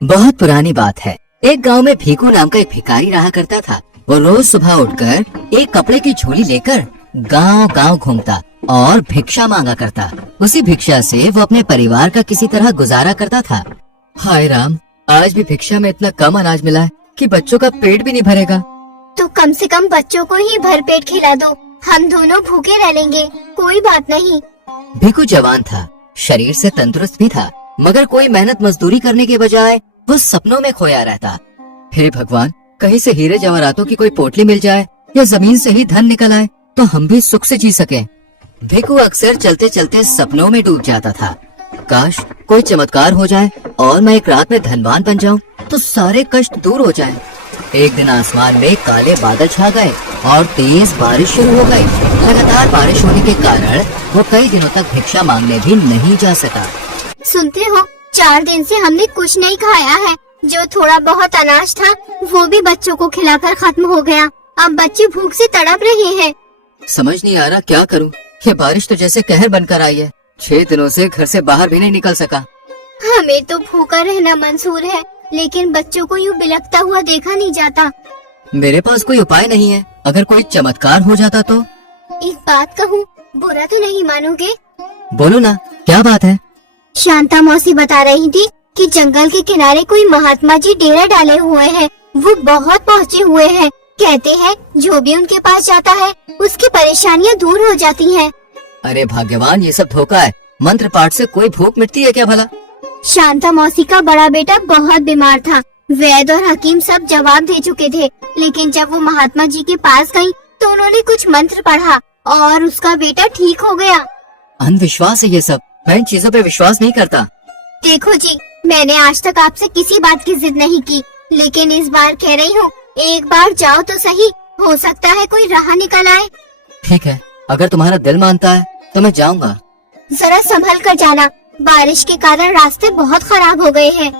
बहुत पुरानी बात है। एक गांव में भीकू नाम का एक भिखारी रहा करता था। वो रोज सुबह उठकर एक कपड़े की झोली लेकर गांव गांव घूमता और भिक्षा मांगा करता। उसी भिक्षा से वो अपने परिवार का किसी तरह गुजारा करता था। हाय राम, आज भी भिक्षा में इतना कम अनाज मिला है कि बच्चों का पेट भी नहीं भरेगा। तो कम से कम बच्चों को ही भर पेट खिला दो, हम दोनों भूखे रह लेंगे, कोई बात नहीं। भीकू जवान था, शरीर से तंदुरुस्त भी था, मगर कोई मेहनत मजदूरी करने के बजाय वो सपनों में खोया रहता। हे भगवान, कहीं से हीरे जवाहरातों की कोई पोटली मिल जाए या जमीन से ही धन निकल आए तो हम भी सुख से जी सकें। भीकू अक्सर चलते चलते सपनों में डूब जाता था। काश कोई चमत्कार हो जाए और मैं एक रात में धनवान बन जाऊं तो सारे कष्ट दूर हो जाएं। एक दिन आसमान में काले बादल छा गए और तेज बारिश शुरू हो गई। लगातार बारिश होने के कारण वो कई दिनों तक भिक्षा मांगने भी नहीं जा सका। सुनते हो, 4 दिन से हमने कुछ नहीं खाया है। जो थोड़ा बहुत अनाज था वो भी बच्चों को खिलाकर खत्म हो गया। अब बच्चे भूख से तड़प रहे हैं। समझ नहीं आ रहा क्या करूं। ये बारिश तो जैसे कहर बनकर आई है। 6 दिनों से घर से बाहर भी नहीं निकल सका। हमें तो भूखा रहना मंजूर है, लेकिन बच्चों को यूँ बिलखता हुआ देखा नहीं जाता। मेरे पास कोई उपाय नहीं है। अगर कोई चमत्कार हो जाता तो? एक बात कहूँ, बुरा तो नहीं मानोगे? बोलो ना, क्या बात है? शांता मौसी बता रही थी कि जंगल के किनारे कोई महात्मा जी डेरा डाले हुए हैं। वो बहुत पहुँचे हुए हैं। कहते हैं जो भी उनके पास जाता है उसकी परेशानियाँ दूर हो जाती हैं। अरे भाग्यवान, ये सब धोखा है। मंत्र पाठ से कोई भूख मिटती है क्या भला? शांता मौसी का बड़ा बेटा बहुत बीमार था। वैद्य और हकीम सब जवाब दे चुके थे, लेकिन जब वो महात्मा जी के पास गई तो उन्होंने कुछ मंत्र पढ़ा और उसका बेटा ठीक हो गया। अंधविश्वास है ये सब। मैं इन चीजों पे विश्वास नहीं करता। देखो जी, मैंने आज तक आपसे किसी बात की जिद नहीं की, लेकिन इस बार कह रही हूँ, एक बार जाओ तो सही, हो सकता है कोई राह निकल आए। ठीक है, अगर तुम्हारा दिल मानता है तो मैं जाऊंगा। जरा संभल कर जाना, बारिश के कारण रास्ते बहुत खराब हो गए हैं।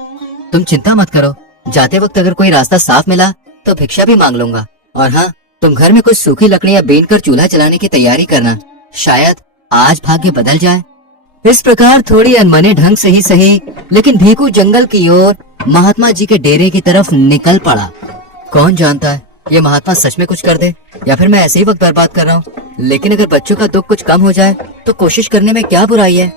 तुम चिंता मत करो, जाते वक्त अगर कोई रास्ता साफ मिला तो भिक्षा भी मांग लूंगा। और हाँ, तुम घर में कुछ सूखी लकड़ियाँ बीन कर चूल्हा जलाने की तैयारी करना। शायद आज भाग्य बदल जाए। इस प्रकार थोड़ी अनमने ढंग से ही सही, लेकिन भीकू जंगल की ओर महात्मा जी के डेरे की तरफ निकल पड़ा। कौन जानता है, ये महात्मा सच में कुछ कर दे या फिर मैं ऐसे ही वक्त बर्बाद कर रहा हूँ। लेकिन अगर बच्चों का दुख कुछ कम हो जाए तो कोशिश करने में क्या बुराई है।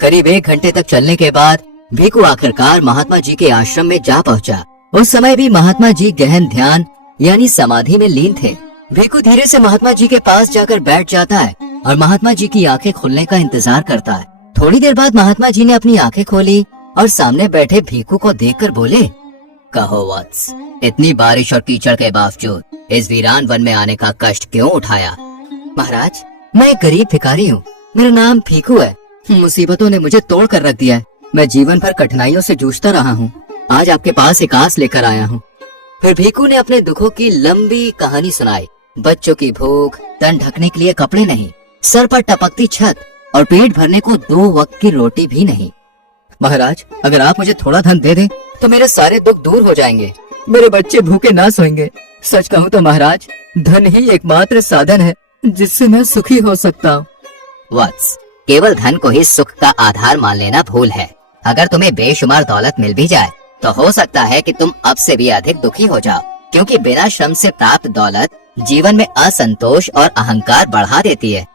करीब 1 घंटे तक चलने के बाद भीकू आखिरकार महात्मा जी के आश्रम में जा पहुंचा। उस समय भी महात्मा जी गहन ध्यान यानी समाधि में लीन थे। भीकू धीरे से महात्मा जी के पास जाकर बैठ जाता है और महात्मा जी की आंखें खुलने का इंतजार करता है। थोड़ी देर बाद महात्मा जी ने अपनी आंखें खोली और सामने बैठे भीकू को देखकर बोले, कहो वत्स, इतनी बारिश और कीचड़ के बावजूद इस वीरान वन में आने का कष्ट क्यों उठाया? महाराज, मैं एक गरीब भिखारी हूँ। मेरा नाम भीकू है। मुसीबतों ने मुझे तोड़ कर रख दिया है। मैं जीवन भर कठिनाइयों से जूझता रहा हूँ। आज आपके पास एक आस लेकर आया हूँ। फिर भीकू ने अपने दुखों की लंबी कहानी सुनाई। बच्चों की भूख, तन ढकने के लिए कपड़े नहीं, सर पर टपकती छत और पेट भरने को 2 वक्त की रोटी भी नहीं। महाराज, अगर आप मुझे थोड़ा धन दे दें तो मेरे सारे दुख दूर हो जाएंगे। मेरे बच्चे भूखे ना सोएंगे। सच कहूँ तो महाराज, धन ही एकमात्र साधन है जिससे मैं सुखी हो सकता हूँ। वत्स, केवल धन को ही सुख का आधार मान लेना भूल है। अगर तुम्हें बेशुमार दौलत मिल भी जाए तो हो सकता है कि तुम अब से भी अधिक दुखी हो जाओ, क्योंकि बिना श्रम से प्राप्त दौलत जीवन में असंतोष और अहंकार बढ़ा देती है।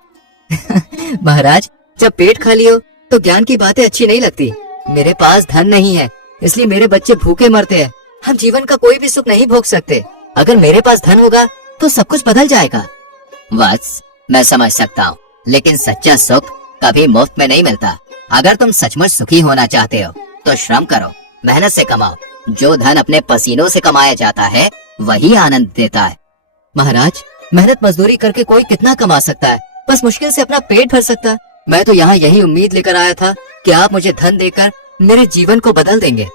महाराज, जब पेट खाली हो तो ज्ञान की बातें अच्छी नहीं लगती। मेरे पास धन नहीं है, इसलिए मेरे बच्चे भूखे मरते हैं। हम जीवन का कोई भी सुख नहीं भोग सकते। अगर मेरे पास धन होगा तो सब कुछ बदल जाएगा। वत्स, मैं समझ सकता हूँ, लेकिन सच्चा सुख कभी मुफ्त में नहीं मिलता। अगर तुम सचमुच सुखी होना चाहते हो तो श्रम करो, मेहनत से कमाओ। जो धन अपने पसीनों से कमाया जाता है वही आनंद देता है। महाराज, मेहनत मजदूरी करके कोई कितना कमा सकता है? बस मुश्किल से अपना पेट भर सकता है। मैं तो यहाँ यही उम्मीद लेकर आया था कि आप मुझे धन देकर मेरे जीवन को बदल देंगे।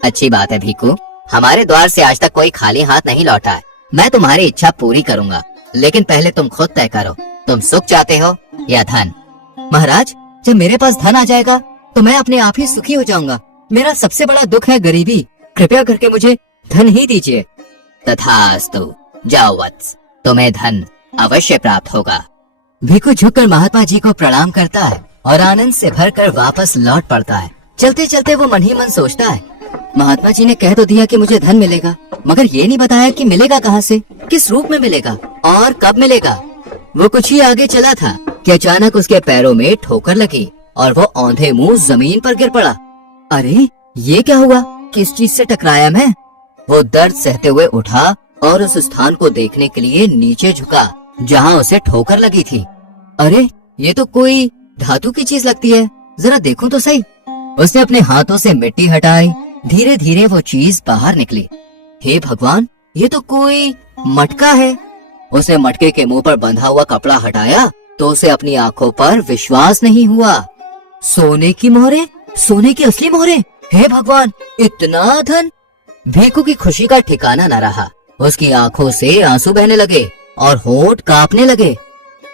अच्छी बात है भीकू, हमारे द्वार से आज तक कोई खाली हाथ नहीं लौटा है। मैं तुम्हारी इच्छा पूरी करूंगा, लेकिन पहले तुम खुद तय करो, तुम सुख चाहते हो या धन? महाराज, जब मेरे पास धन आ जाएगा तो मैं अपने आप ही सुखी हो जाऊंगा। मेरा सबसे बड़ा दुख है गरीबी। कृपया करके मुझे धन ही दीजिए। तथास्तु, जाओ वत्स, तुम्हें धन अवश्य प्राप्त होगा। भीकू झुककर महात्मा जी को प्रणाम करता है और आनंद से भरकर वापस लौट पड़ता है। चलते चलते वो मन ही मन सोचता है, महात्मा जी ने कह तो दिया कि मुझे धन मिलेगा, मगर ये नहीं बताया कि मिलेगा कहाँ से, किस रूप में मिलेगा और कब मिलेगा। वो कुछ ही आगे चला था कि अचानक उसके पैरों में ठोकर लगी और वो औंधे मुंह जमीन पर गिर पड़ा। अरे ये क्या हुआ, किस चीज से टकराया मैं? वो दर्द सहते हुए उठा और उस स्थान को देखने के लिए नीचे झुका जहाँ उसे ठोकर लगी थी। अरे ये तो कोई धातु की चीज लगती है, जरा देखूं तो सही। उसने अपने हाथों से मिट्टी हटाई, धीरे धीरे वो चीज बाहर निकली। हे भगवान, ये तो कोई मटका है। उसने मटके के मुंह पर बंधा हुआ कपड़ा हटाया तो उसे अपनी आंखों पर विश्वास नहीं हुआ। सोने की मोहरें, सोने की असली मोहरें। हे भगवान, इतना धन! भीखू की खुशी का ठिकाना न रहा। उसकी आंखों से आंसू बहने लगे और होंठ कांपने लगे।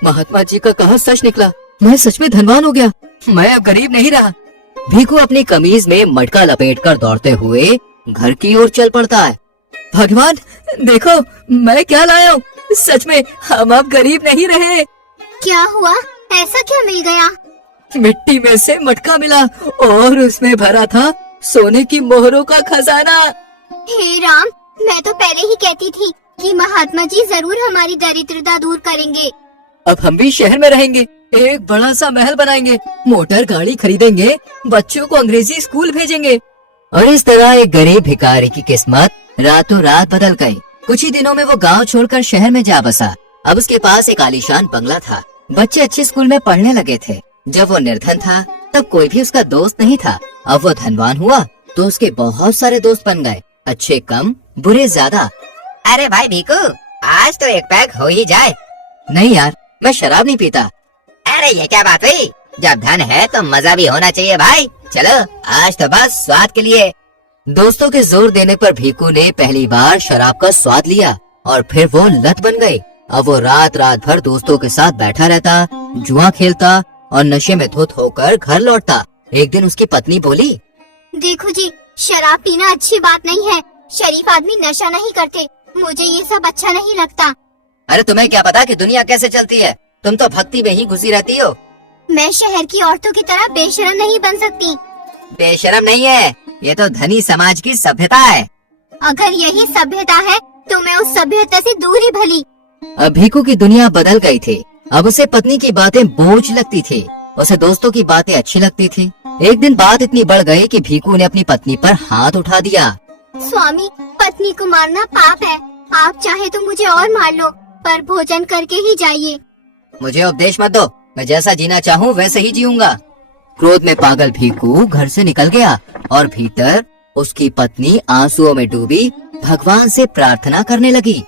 महात्मा जी का कहा सच निकला, मैं सच में धनवान हो गया, मैं अब गरीब नहीं रहा। भीखू अपनी कमीज में मटका लपेटकर दौड़ते हुए घर की ओर चल पड़ता है। भगवान देखो मैं क्या लाया हूँ, सच में हम अब गरीब नहीं रहे। क्या हुआ, ऐसा क्या मिल गया? मिट्टी में से मटका मिला और उसमें भरा था सोने की मोहरों का खजाना। हे राम, मैं तो पहले ही कहती थी कि महात्मा जी जरूर हमारी दरिद्रता दूर करेंगे। अब हम भी शहर में रहेंगे, एक बड़ा सा महल बनाएंगे, मोटर गाड़ी खरीदेंगे, बच्चों को अंग्रेजी स्कूल भेजेंगे। और इस तरह एक गरीब भिखारी की किस्मत रातों रात बदल गई। कुछ ही दिनों में वो गांव छोड़कर शहर में जा बसा। अब उसके पास एक आलीशान बंगला था, बच्चे अच्छे स्कूल में पढ़ने लगे थे। जब वो निर्धन था तब कोई भी उसका दोस्त नहीं था। अब वो धनवान हुआ तो उसके बहुत सारे दोस्त बन गए, अच्छे कम बुरे ज्यादा। अरे भाई भीकू, आज तो एक पैक हो ही जाए। नहीं यार, मैं शराब नहीं पीता। अरे ये क्या बात हुई, जब धन है तो मजा भी होना चाहिए भाई। चलो आज तो बस स्वाद के लिए। दोस्तों के जोर देने पर भीकू ने पहली बार शराब का स्वाद लिया और फिर वो लत बन गई। अब वो रात रात भर दोस्तों के साथ बैठा रहता, जुआ खेलता और नशे में धुत होकर घर लौटता। एक दिन उसकी पत्नी बोली, देखो जी, शराब पीना अच्छी बात नहीं है, शरीफ आदमी नशा नहीं करते, मुझे ये सब अच्छा नहीं लगता। अरे तुम्हें क्या पता कि दुनिया कैसे चलती है, तुम तो भक्ति में ही घुसी रहती हो। मैं शहर की औरतों की तरह बेशरम नहीं बन सकती। बेशरम नहीं है, ये तो धनी समाज की सभ्यता है। अगर यही सभ्यता है तो मैं उस सभ्यता से दूर ही भली। अब भीकू की दुनिया बदल गई थी। अब उसे पत्नी की बातें बोझ लगती थी, उसे दोस्तों की बातें अच्छी लगती थी। एक दिन बात इतनी बढ़ गई कि भीकू ने अपनी पत्नी पर हाथ उठा दिया। स्वामी, पत्नी को मारना पाप है, आप चाहे तो मुझे और मार लो, पर भोजन करके ही जाइए। मुझे उपदेश मत दो, मैं जैसा जीना चाहूँ वैसे ही जीऊंगा। क्रोध में पागल भीकू घर से निकल गया और भीतर उसकी पत्नी आंसुओं में डूबी भगवान से प्रार्थना करने लगी।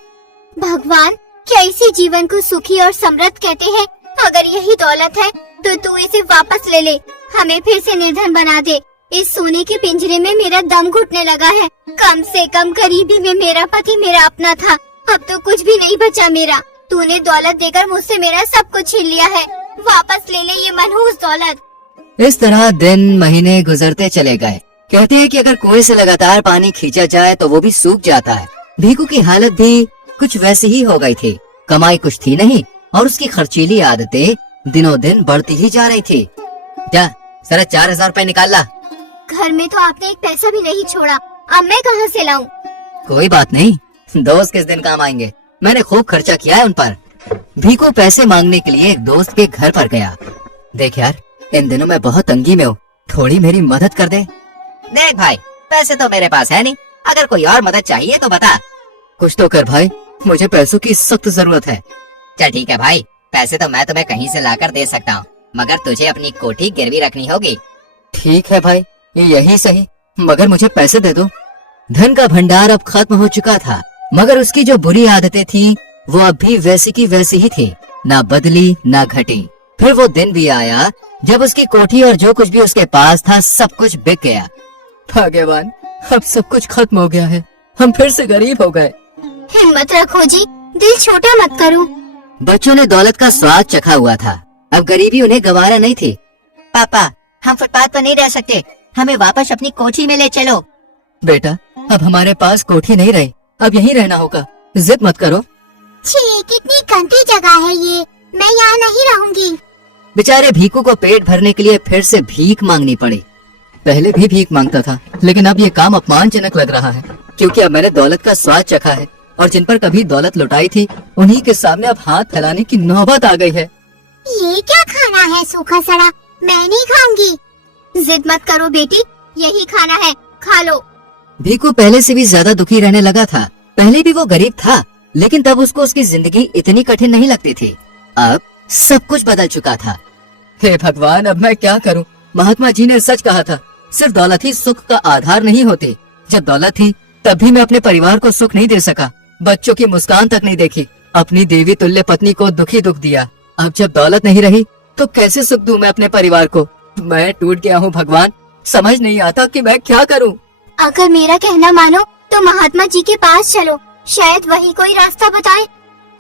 भगवान, क्या इसी जीवन को सुखी और समृद्ध कहते हैं? अगर यही दौलत है तो तू इसे वापस ले ले, हमें फिर से निर्धन बना दे। इस सोने के पिंजरे में मेरा दम घुटने लगा है। कम से कम गरीबी में मेरा पति मेरा अपना था, अब तो कुछ भी नहीं बचा मेरा। तूने दौलत देकर मुझसे मेरा सब कुछ छीन लिया है, वापस ले ले ये मनहूस दौलत। इस तरह दिन महीने गुजरते चले गए। कहते हैं कि अगर कुएं से लगातार पानी खींचा जाए तो वो भी सूख जाता है। भीकू की हालत भी कुछ वैसी ही हो गई थी। कमाई कुछ थी नहीं और उसकी खर्चीली आदतें दिनों दिन बढ़ती ही जा रही थी। जा जरा 4000 रुपए निकाल ला। घर में तो आपने एक पैसा भी नहीं छोड़ा, अब मैं कहाँ से लाऊं? कोई बात नहीं, दोस्त किस दिन काम आएंगे, मैंने खूब खर्चा किया है उन पर। भीकू पैसे मांगने के लिए एक दोस्त के घर पर गया। देख यार, इन दिनों मैं बहुत तंगी में हूँ, थोड़ी मेरी मदद कर दे। देख भाई, पैसे तो मेरे पास है नहीं, अगर कोई और मदद चाहिए तो बता। कुछ तो कर भाई, मुझे पैसों की सख्त जरूरत है। चल ठीक है भाई, पैसे तो मैं तुम्हें कहीं से लाकर दे सकता हूँ, मगर तुझे अपनी कोठी गिरवी रखनी होगी। ठीक है भाई, ये यही सही, मगर मुझे पैसे दे दो। धन का भंडार अब खत्म हो चुका था, मगर उसकी जो बुरी आदतें थी वो अब भी वैसी की वैसी ही थी, ना बदली ना घटी। फिर वो दिन भी आया जब उसकी कोठी और जो कुछ भी उसके पास था सब कुछ बिक गया। भगवान, अब सब कुछ खत्म हो गया है, हम फिर से गरीब हो गए। हिम्मत रखो जी, दिल छोटा मत करो। बच्चों ने दौलत का स्वाद चखा हुआ था, अब गरीबी उन्हें गवारा नहीं थी। पापा, हम फुटपाथ पर नहीं रह सकते, हमें वापस अपनी कोठी में ले चलो। बेटा, अब हमारे पास कोठी नहीं रही, अब यहीं रहना होगा, जिद मत करो। छी, कितनी गंदी जगह है ये, मैं यहाँ नहीं रहूंगी। बेचारे भीकू को पेट भरने के लिए फिर से भीख मांगनी पड़ी। पहले भी भीख मांगता था, लेकिन अब ये काम अपमानजनक लग रहा है, क्योंकि अब मैंने दौलत का स्वाद चखा है और जिन पर कभी दौलत लुटाई थी उन्हीं के सामने अब हाथ फैलाने की नौबत आ गई है। ये क्या खाना है सूखा सड़ा, मैं नहीं खाऊंगी। जिद मत करो बेटी, यही खाना है, खा लो। भीकू पहले से भी ज्यादा दुखी रहने लगा था। पहले भी वो गरीब था, लेकिन तब उसको उसकी जिंदगी इतनी कठिन नहीं लगती थी। अब सब कुछ बदल चुका था। हे भगवान, अब मैं क्या करूं? महात्मा जी ने सच कहा था, सिर्फ दौलत ही सुख का आधार नहीं होती। जब दौलत थी तब भी मैं अपने परिवार को सुख नहीं दे सका, बच्चों की मुस्कान तक नहीं देखी, अपनी देवी तुल्य पत्नी को दुखी दुख दिया। अब जब दौलत नहीं रही तो कैसे सुख दूं मैं अपने परिवार को? मैं टूट गया हूँ भगवान, समझ नहीं आता कि मैं क्या करूं। अगर मेरा कहना मानो तो महात्मा जी के पास चलो, शायद वही कोई रास्ता बताए।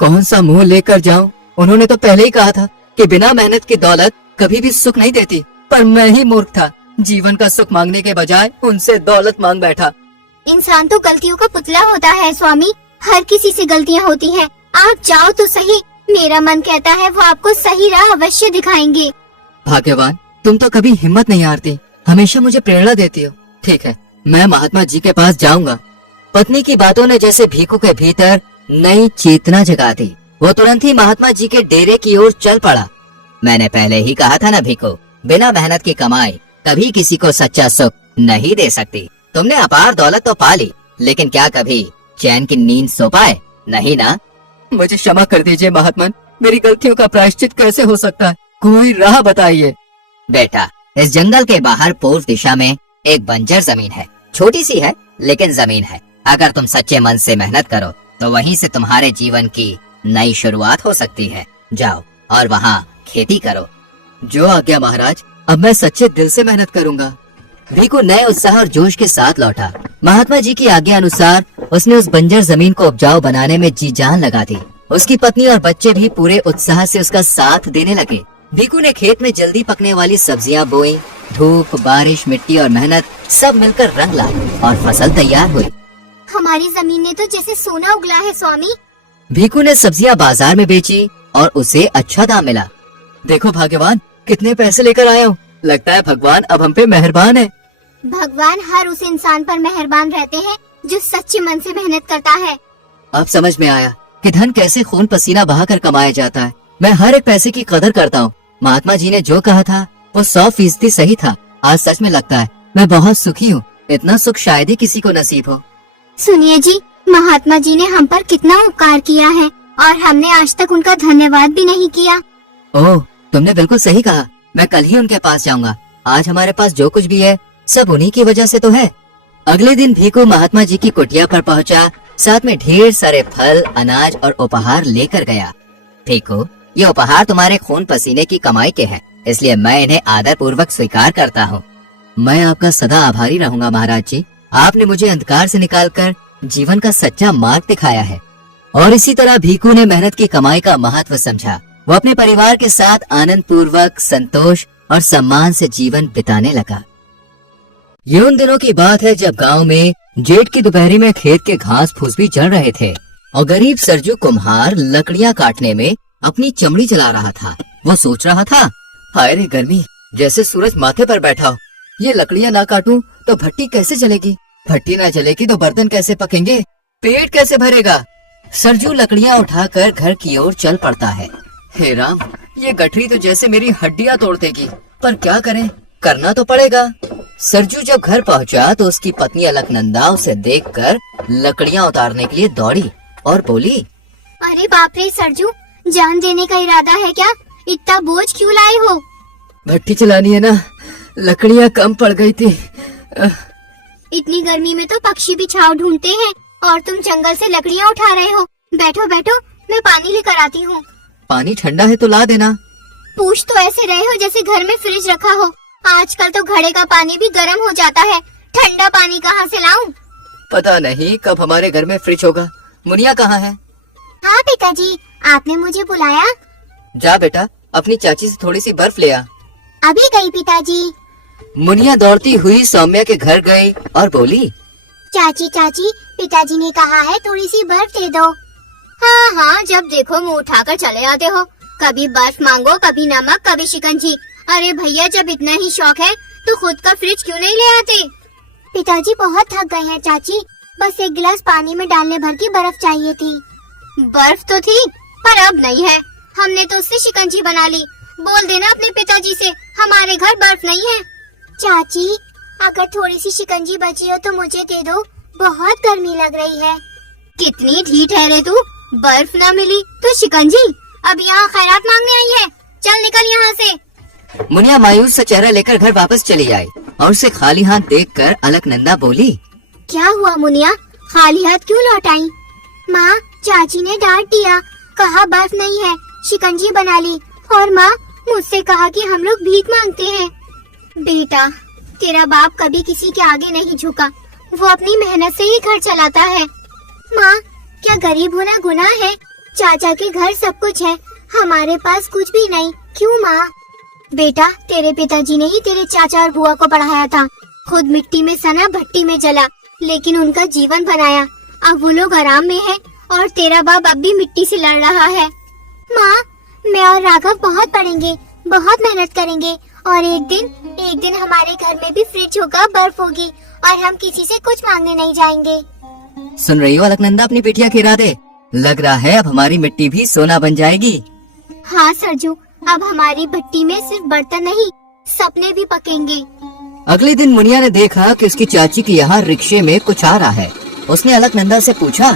कौन सा मुंह लेकर जाऊं? उन्होंने तो पहले ही कहा था कि बिना मेहनत की दौलत कभी भी सुख नहीं देती, पर मैं ही मूर्ख था। जीवन का सुख मांगने के बजाय उनसे दौलत मांग बैठा। इंसान तो गलतियों का पुतला होता है स्वामी, हर किसी से गलतियाँ होती हैं। आप जाओ तो सही, मेरा मन कहता है वो आपको सही राह अवश्य दिखाएंगे। भाग्यवान, तुम तो कभी हिम्मत नहीं हारती, हमेशा मुझे प्रेरणा देती हो। ठीक है, मैं महात्मा जी के पास जाऊंगा। पत्नी की बातों ने जैसे भीखू के भीतर नई चेतना जगा दी। वो तुरंत ही महात्मा जी के डेरे की ओर चल पड़ा। मैंने पहले ही कहा था ना भीखू, बिना मेहनत की कमाई कभी किसी को सच्चा सुख नहीं दे सकती। तुमने अपार दौलत तो पा ली, लेकिन क्या कभी चैन की नींद सो पाए? नहीं ना। मुझे क्षमा कर दीजिए महात्मन, मेरी गलतियों का प्रायश्चित कैसे हो सकता है? कोई राह बताइए। बेटा, इस जंगल के बाहर पूर्व दिशा में एक बंजर जमीन है। छोटी सी है, लेकिन जमीन है। अगर तुम सच्चे मन से मेहनत करो तो वहीं से तुम्हारे जीवन की नई शुरुआत हो सकती है। जाओ और वहाँ खेती करो। जो आज्ञा महाराज, अब मैं सच्चे दिल से मेहनत करूँगा। भीखू नए उत्साह और जोश के साथ लौटा। महात्मा जी की आज्ञा अनुसार उसने उस बंजर जमीन को उपजाऊ बनाने में जी जान लगा दी। उसकी पत्नी और बच्चे भी पूरे उत्साह से उसका साथ देने लगे। भीखू ने खेत में जल्दी पकने वाली सब्जियां बोई। धूप, बारिश, मिट्टी और मेहनत सब मिलकर रंग लाई और फसल तैयार हुई। हमारी जमीन ने तो जैसे सोना उगला है स्वामी। भीखू ने सब्जियां बाजार में बेची और उसे अच्छा दाम मिला। देखो भाग्यवान, कितने पैसे लेकर आया हूँ। लगता है भगवान अब हम पे मेहरबान है। भगवान हर उस इंसान पर मेहरबान रहते हैं जो सच्चे मन से मेहनत करता है। अब समझ में आया कि धन कैसे खून पसीना बहाकर कमाया जाता है। मैं हर एक पैसे की कदर करता हूँ। महात्मा जी ने जो कहा था वो 100% सही था। आज सच में लगता है मैं बहुत सुखी हूँ। इतना सुख शायद ही किसी को नसीब हो। सुनिए जी, महात्मा जी ने हम पर कितना उपकार किया है और हमने आज तक उनका धन्यवाद भी नहीं किया। ओह, तुमने बिल्कुल सही कहा। मैं कल ही उनके पास जाऊंगा। आज हमारे पास जो कुछ भी है सब उन्हीं की वजह से तो है। अगले दिन भीखू महात्मा जी की कुटिया पर पहुंचा, साथ में ढेर सारे फल, अनाज और उपहार लेकर गया। भीखू, ये उपहार तुम्हारे खून पसीने की कमाई के हैं, इसलिए मैं इन्हें आदर पूर्वक स्वीकार करता हूँ। मैं आपका सदा आभारी रहूंगा महाराज जी। आपने मुझे अंधकार से निकालकर जीवन का सच्चा मार्ग दिखाया है। और इसी तरह भीखू ने मेहनत की कमाई का महत्व समझा। वो अपने परिवार के साथ आनंद पूर्वक, संतोष और सम्मान से जीवन बिताने लगा। ये उन दिनों की बात है जब गांव में जेठ की दोपहरी में खेत के घास फूस भी जल रहे थे और गरीब सरजू कुम्हार लकड़ियां काटने में अपनी चमड़ी जला रहा था। वो सोच रहा था, हाय रे गर्मी, जैसे सूरज माथे पर बैठा हो। ये लकड़ियां ना काटूं तो भट्टी कैसे जलेगी? भट्टी ना जलेगी तो बर्तन कैसे पकेंगे? पेट कैसे भरेगा? सरजू लकड़ियां उठाकर घर की ओर चल पड़ता है। हे राम, ये गठरी तो जैसे मेरी हड्डियां तोड़ देगी, पर क्या करें, करना तो पड़ेगा। सरजू जब घर पहुंचा तो उसकी पत्नी अलकनंदा उसे देखकर लकड़ियां उतारने के लिए दौड़ी और बोली, अरे बाप रे सरजू, जान देने का इरादा है क्या? इतना बोझ क्यों लाए हो? भट्टी चलानी है ना, लकड़ियां कम पड़ गई थी। इतनी गर्मी में तो पक्षी भी छाव ढूंढते हैं और तुम जंगल से लकड़ियां उठा रहे हो। बैठो बैठो, मैं पानी लेकर आती हूँ। पानी ठंडा है तो ला देना। पूछ तो ऐसे रहे हो जैसे घर में फ्रिज रखा हो। आजकल तो घड़े का पानी भी गर्म हो जाता है, ठंडा पानी कहाँ से लाऊं? पता नहीं कब हमारे घर में फ्रिज होगा। मुनिया कहाँ है? हाँ पिताजी, आपने मुझे बुलाया? जा बेटा, अपनी चाची से थोड़ी सी बर्फ ले आ। अभी गई पिताजी। मुनिया दौड़ती हुई सौम्या के घर गई और बोली, चाची चाची, पिताजी ने कहा है थोड़ी सी बर्फ दे दो। हाँ हाँ, जब देखो मुँह उठाकर चले आते हो। कभी बर्फ मांगो, कभी नमक, कभी शिकंजी। अरे भैया, जब इतना ही शौक है तो खुद का फ्रिज क्यों नहीं ले आते? पिताजी बहुत थक गए हैं चाची, बस एक गिलास पानी में डालने भर की बर्फ चाहिए थी। बर्फ तो थी पर अब नहीं है, हमने तो उससे शिकंजी बना ली। बोल देना अपने पिताजी से हमारे घर बर्फ नहीं है। चाची, अगर थोड़ी सी शिकंजी बची हो तो मुझे दे दो, बहुत गर्मी लग रही है। कितनी ढीठ है रे तू, बर्फ ना मिली तो शिकंजी? अब यहाँ खैरात मांगने आई है, चल निकल यहाँ से। मुनिया मायूस सा चेहरा लेकर घर वापस चली आई और उसे खाली हाथ देखकर अलकनंदा बोली, क्या हुआ मुनिया, खाली हाथ क्यों लौट आई? माँ, चाची ने डांट दिया, कहा बर्फ नहीं है, शिकंजी बना ली। और माँ, मुझसे कहा कि हम लोग भीख मांगते हैं। बेटा, तेरा बाप कभी किसी के आगे नहीं झुका, वो अपनी मेहनत से ही घर चलाता है। माँ, क्या गरीब होना गुनाह है? चाचा के घर सब कुछ है, हमारे पास कुछ भी नहीं, क्यों माँ? बेटा, तेरे पिताजी ने ही तेरे चाचा और बुआ को पढ़ाया था, खुद मिट्टी में सना भट्टी में जला, लेकिन उनका जीवन बनाया। अब वो लोग आराम में है और तेरा बाप अब भी मिट्टी से लड़ रहा है। माँ, मैं और राघव बहुत पढ़ेंगे, बहुत मेहनत करेंगे और एक दिन हमारे घर में भी फ्रिज होगा, बर्फ होगी और हम किसी से कुछ मांगने नहीं जाएंगे। सुन रही हो अलकनंदा अपनी बिटिया के इरादे? लग रहा है अब हमारी मिट्टी भी सोना बन जाएगी। हाँ सरजू, अब हमारी भट्टी में सिर्फ बर्तन नहीं, सपने भी पकेंगे। अगले दिन मुनिया ने देखा कि उसकी चाची के यहाँ रिक्शे में कुछ आ रहा है। उसने अलकनंदा से पूछा,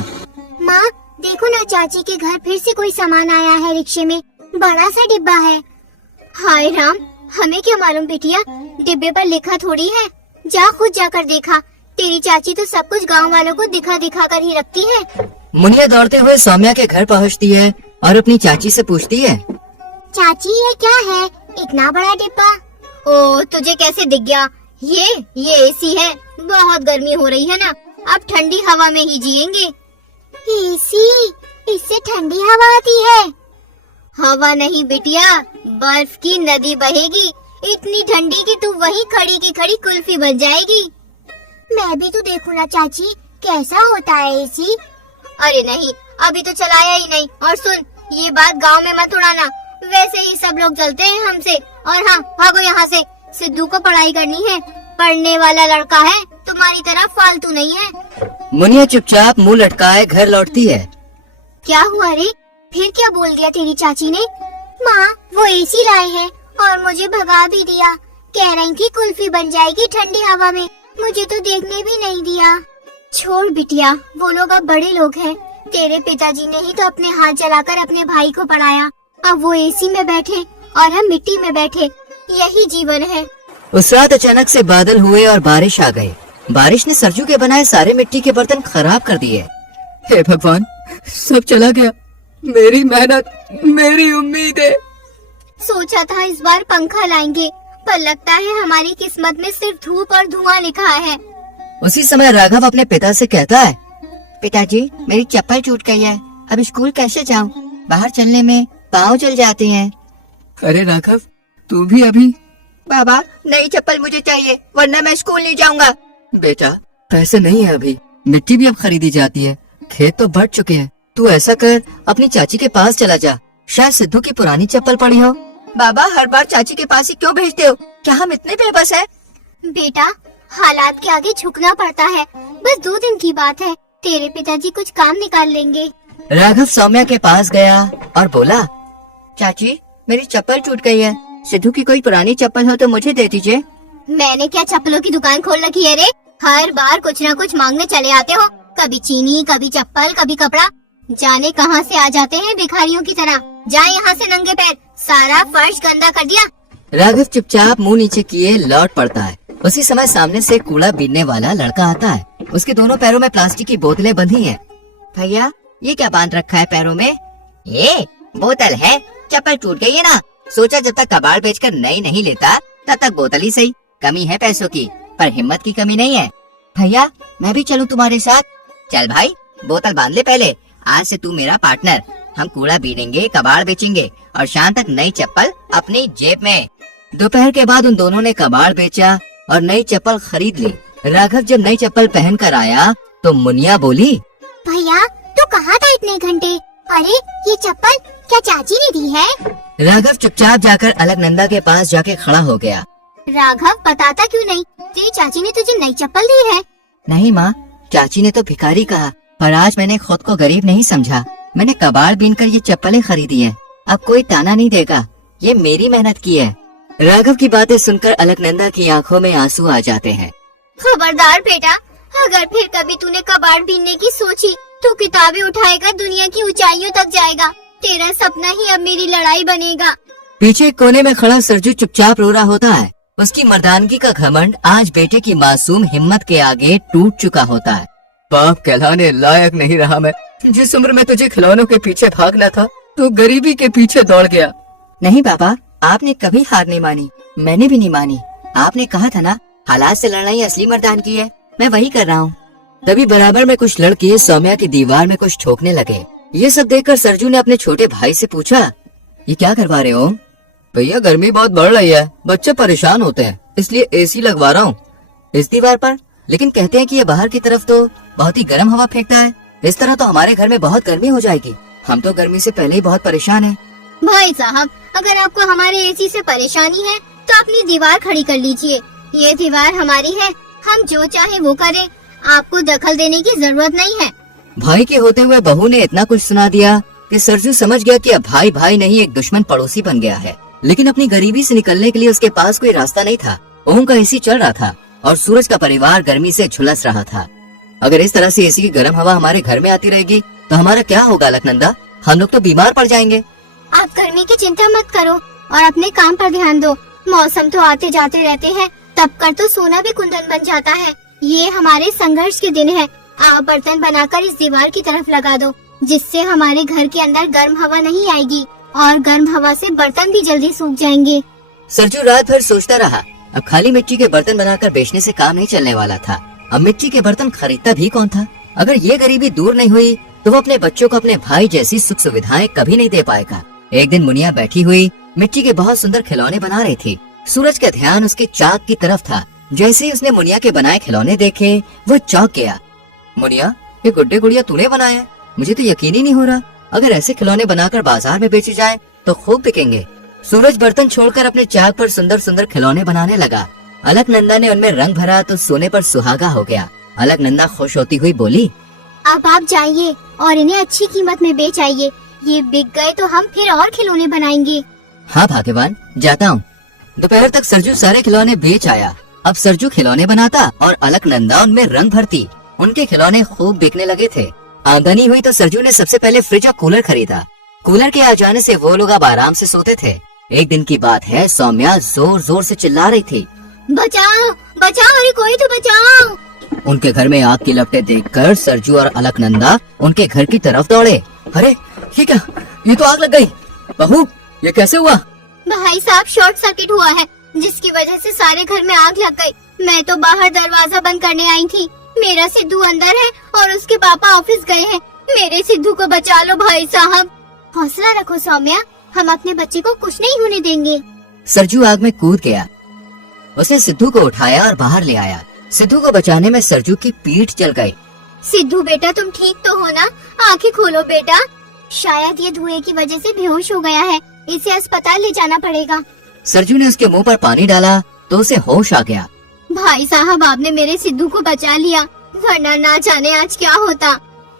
माँ, देखो ना, चाची के घर फिर से कोई सामान आया है रिक्शे में, बड़ा सा डिब्बा है। हाय राम, हमें क्या मालूम बिटिया, डिब्बे पर लिखा थोड़ी है, जा खुद जाकर देखा। तेरी चाची तो सब कुछ गांव वालों को दिखा दिखा कर ही रखती है। मुनिया दौड़ते हुए सौम्या के घर पहुँचती है और अपनी चाची से पूछती है, चाची, ये क्या है, इतना बड़ा डिब्बा? ओ, तुझे कैसे दिख गया? ये एसी है, बहुत गर्मी हो रही है ना, अब ठंडी हवा में ही जिएंगे। एसी? इससे ठंडी हवा आती है? हवा नहीं बिटिया, बर्फ की नदी बहेगी, इतनी ठंडी कि तू वहीं खड़ी की खड़ी कुल्फी बन जाएगी। मैं भी तो देखूं ना चाची, कैसा होता है एसी? अरे नहीं, अभी तो चलाया ही नहीं। और सुन, ये बात गांव में मत उड़ाना, वैसे ही सब लोग चलते हैं हमसे। और हाँ, भागो यहाँ से, सिद्धू को पढ़ाई करनी है, पढ़ने वाला लड़का है, तुम्हारी तरह फालतू नहीं है। मुनिया चुपचाप मुंह लटकाए घर लौटती है। क्या हुआ रे, फिर क्या बोल दिया तेरी चाची ने? माँ, वो एसी लाए हैं और मुझे भगा भी दिया, कह रही थी कुल्फी बन जाएगी ठंडी हवा में, मुझे तो देखने भी नहीं दिया। छोड़ बिटिया, वो लोग अब बड़े लोग हैं, तेरे पिताजी ने ही तो अपने हाथ जलाकर अपने भाई को पढ़ाया, अब वो एसी में बैठे और हम मिट्टी में बैठे, यही जीवन है। उस रात अचानक से बादल हुए और बारिश आ गई। बारिश ने सरजू के बनाए सारे मिट्टी के बर्तन खराब कर दिए। हे भगवान, सब चला गया, मेरी मेहनत, मेरी उम्मीदें। सोचा था इस बार पंखा लाएंगे, पर लगता है हमारी किस्मत में सिर्फ धूप और धुआं लिखा है। उसी समय राघव अपने पिता से कहता है, पिताजी, मेरी चप्पल टूट गई है, अब स्कूल कैसे जाऊं? बाहर चलने में पाँव जल जाते हैं। अरे राघव, तू भी अभी? बाबा, नई चप्पल मुझे चाहिए, वरना मैं स्कूल नहीं जाऊंगा। बेटा, पैसे नहीं है अभी, मिट्टी भी अब खरीदी जाती है, खेत तो बढ़ चुके हैं। तू ऐसा कर, अपनी चाची के पास चला जा, शायद सिद्धू की पुरानी चप्पल पड़ी हो। बाबा, हर बार चाची के पास ही क्यों भेजते हो? क्या हम इतने बेबस हैं? बेटा, हालात के आगे झुकना पड़ता है, बस 2 दिन की बात है, तेरे पिताजी कुछ काम निकाल लेंगे। राघव सौम्या के पास गया और बोला, चाची, मेरी चप्पल टूट गई है, सिद्धू की कोई पुरानी चप्पल हो तो मुझे दे दीजिए। मैंने क्या चप्पलों की दुकान खोल रखी है रे? हर बार कुछ न कुछ मांगने चले आते हो, कभी चीनी, कभी चप्पल, कभी कपड़ा, जाने कहां से आ जाते हैं भिखारियों की तरह। जा यहाँ से नंगे पैर, सारा फर्श गंदा कर दिया। राघव चुपचाप मुंह नीचे किए लौट पड़ता है। उसी समय सामने से कूड़ा बीनने वाला लड़का आता है। उसके दोनों पैरों में प्लास्टिक की बोतलें बंधी हैं। भैया, ये क्या बांध रखा है पैरों में? ये बोतल है, चप्पल टूट गई है ना, सोचा जब तक कबाड़ बेचकर नई नहीं लेता तब तक बोतल ही सही। कमी है पैसों की, पर हिम्मत की कमी नहीं है। भैया, मैं भी चलूं तुम्हारे साथ? चल भाई, बोतल बांध ले पहले, आज से तू मेरा पार्टनर। हम कूड़ा बीनेंगे, कबाड़ बेचेंगे और शाम तक नई चप्पल अपनी जेब में। दोपहर के बाद उन दोनों ने कबाड़ बेचा और नई चप्पल खरीद ली। राघव जब नई चप्पल पहन कर आया तो मुनिया बोली, भैया, तू कहाँ था इतने घंटे? अरे, ये चप्पल क्या चाची ने दी है? राघव चुपचाप जाकर अलकनंदा के पास जाके खड़ा हो गया। राघव बताता क्यों नहीं? तेरी चाची ने तुझे नई चप्पल दी है। नहीं माँ, चाची ने तो भिखारी कहा, पर आज मैंने खुद को गरीब नहीं समझा। मैंने कबाड़ बीन कर ये चप्पलें खरीदी हैं। अब कोई ताना नहीं देगा, ये मेरी मेहनत की है। राघव की बातें सुनकर अलकनंदा की आंखों में आंसू आ जाते हैं। खबरदार बेटा, अगर फिर कभी तूने कबाड़ बीनने की सोची तो किताबें उठाएगा, दुनिया की ऊंचाइयों तक जाएगा। तेरा सपना ही अब मेरी लड़ाई बनेगा। पीछे कोने में खड़ा सरजू चुपचाप रो रहा होता है। उसकी मर्दानगी का घमंड आज बेटे की मासूम हिम्मत के आगे टूट चुका होता है। बाप कहलाने लायक नहीं रहा मैं। जिस उम्र में तुझे खिलौनों के पीछे भागना था, तू गरीबी के पीछे दौड़ गया। नहीं पापा, आपने कभी हार नहीं मानी, मैंने भी नहीं मानी। आपने कहा था ना, हालात से लड़ना ही असली मर्दानगी है। मैं वही कर रहा हूँ। तभी बराबर में कुछ लड़के सौम्या की दीवार में कुछ ठोकने लगे। ये सब देखकर सरजू ने अपने छोटे भाई से पूछा, ये क्या करवा रहे हो? भैया गर्मी बहुत बढ़ रही है, बच्चे परेशान होते हैं, इसलिए एसी लगवा रहा हूँ इस दीवार पर। लेकिन कहते हैं कि ये बाहर की तरफ तो बहुत ही गर्म हवा फेंकता है। इस तरह तो हमारे घर में बहुत गर्मी हो जाएगी। हम तो गर्मी से पहले ही बहुत परेशान हैं। भाई साहब, अगर आपको हमारे एसी से परेशानी है तो अपनी दीवार खड़ी कर लीजिए। ये दीवार हमारी है, हम जो चाहे वो करें, आपको दखल देने की जरूरत नहीं है। भाई के होते हुए बहू ने इतना कुछ सुना दिया कि सरजू समझ गया कि अब भाई भाई नहीं, एक दुश्मन पड़ोसी बन गया है। लेकिन अपनी गरीबी से निकलने के लिए उसके पास कोई रास्ता नहीं था। ओम का एसी चल रहा था और सूरज का परिवार गर्मी से झुलस रहा था। अगर इस तरह से एसी की गर्म हवा हमारे घर में आती रहेगी तो हमारा क्या होगा अलकनंदा? हम लोग तो बीमार पड़ जाएंगे। आप गर्मी की चिंता मत करो और अपने काम पर ध्यान दो। मौसम तो आते जाते रहते हैं, तब कर तो सोना भी कुंदन बन जाता है। ये हमारे संघर्ष के दिन है। आप बर्तन बनाकर इस दीवार की तरफ लगा दो, जिससे हमारे घर के अंदर गर्म हवा नहीं आएगी और गर्म हवा से बर्तन भी जल्दी सूख जाएंगे। सरजू रात भर सोचता रहा। अब खाली मिट्टी के बर्तन बनाकर बेचने से काम नहीं चलने वाला था। अब मिट्टी के बर्तन खरीदता भी कौन था? अगर ये गरीबी दूर नहीं हुई तो वो अपने बच्चों को अपने भाई जैसी सुख सुविधाएं कभी नहीं दे पाएगा। एक दिन मुनिया बैठी हुई मिट्टी के बहुत सुंदर खिलौने बना रही थी। सूरज का ध्यान उसके चाक की तरफ था। जैसे ही उसने मुनिया के बनाए खिलौने देखे, वो चौंक गया। मुनिया, ये गुड्डे गुड़िया तूने बनाया है? मुझे तो यकीन ही नहीं हो रहा। अगर ऐसे खिलौने बनाकर बाजार में बेचे जाए तो खूब बिकेंगे। सूरज बर्तन छोड़कर अपने चाक पर सुंदर सुंदर खिलौने बनाने लगा। अलकनंदा ने उनमें रंग भरा तो सोने पर सुहागा हो गया। अलकनंदा खुश होती हुई बोली, अब आप जाइए और इन्हें अच्छी कीमत में बेच आइए। ये बिक गए तो हम फिर और खिलौने बनाएंगे। हाँ भाग्यवान, जाता हूँ। दोपहर तक सरजू सारे खिलौने बेच आया। अब सरजू खिलौने बनाता और अलकनंदा उनमें रंग भरती। उनके खिलौने खूब बिकने लगे थे। आमदनी हुई तो सरजू ने सबसे पहले फ्रिज और कूलर खरीदा। कूलर के आ जाने से वो लोग अब आराम से सोते थे। एक दिन की बात है, सौम्या जोर जोर से चिल्ला रही थी, बचाओ बचाओ, अरे कोई तो बचाओ। उनके घर में आग की लपटें देखकर सरजू और अलकनंदा उनके घर की तरफ दौड़े। अरे ये क्या? ये तो आग लग गई। बहू, ये कैसे हुआ? भाई साहब, शॉर्ट सर्किट हुआ है, जिसकी वजह से सारे घर में आग लग गई। मैं तो बाहर दरवाजा बंद करने आई थी। मेरा सिद्धू अंदर है और उसके पापा ऑफिस गए हैं। मेरे सिद्धू को बचा लो भाई साहब। हौसला रखो सौम्या, हम अपने बच्चे को कुछ नहीं होने देंगे। सरजू आग में कूद गया। उसने सिद्धू को उठाया और बाहर ले आया। सिद्धू को बचाने में सरजू की पीठ जल गई। सिद्धू बेटा, तुम ठीक तो हो ना? आंखें खोलो बेटा। शायद ये धुएं की वजह से बेहोश हो गया है, इसे अस्पताल ले जाना पड़ेगा। सरजू ने उसके मुंह पर पानी डाला तो उसे होश आ गया। भाई साहब, आपने मेरे सिद्धू को बचा लिया, वरना ना जाने आज क्या होता।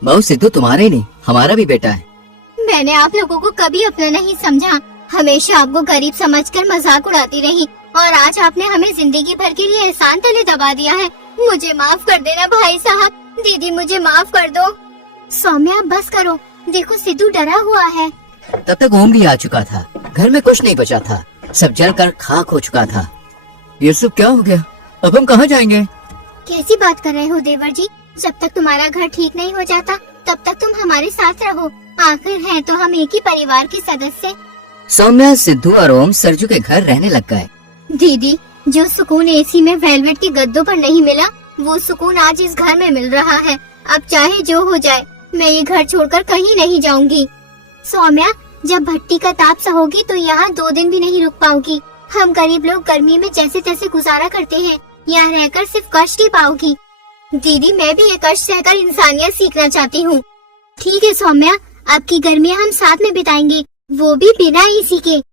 बहू, सिद्धू तुम्हारे नहीं, हमारा भी बेटा है। मैंने आप लोगों को कभी अपना नहीं समझा, हमेशा आपको गरीब समझकर मजाक उड़ाती रही, और आज आपने हमें जिंदगी भर के लिए एहसान तले दबा दिया है। मुझे माफ कर देना भाई साहब। दीदी, मुझे माफ कर दो। सौम्या, बस करो, देखो सिद्धू डरा हुआ है। तब तक ओम भी आ चुका था। घर में कुछ नहीं बचा था, सब जलकर खाक हो चुका था। ये सब क्या हो गया? अब हम कहाँ जाएंगे? कैसी बात कर रहे हो देवर जी? जब तक तुम्हारा घर ठीक नहीं हो जाता तब तक तुम हमारे साथ रहो। आखिर है तो हम एक ही परिवार के सदस्य। सौम्या, सिद्धू और ओम सरजू के घर रहने लग गए। दीदी, जो सुकून एसी में वेलवेट के गद्दों पर नहीं मिला, वो सुकून आज इस घर में मिल रहा है। अब चाहे जो हो जाए, मैं ये घर छोड़कर कहीं नहीं जाऊंगी। सौम्या, जब भट्टी का ताप सहोगी तो यहाँ 2 दिन भी नहीं रुक पाओगी। हम गरीब लोग गर्मी में जैसे तैसे गुजारा करते हैं, यहाँ रहकर सिर्फ कष्ट ही पाओगी। दीदी, मैं भी ये कष्ट सहकर इंसानियत सीखना चाहती हूँ। ठीक है सौम्या, अब की गर्मियाँ हम साथ में बिताएंगे। वो भी बिना एसी के।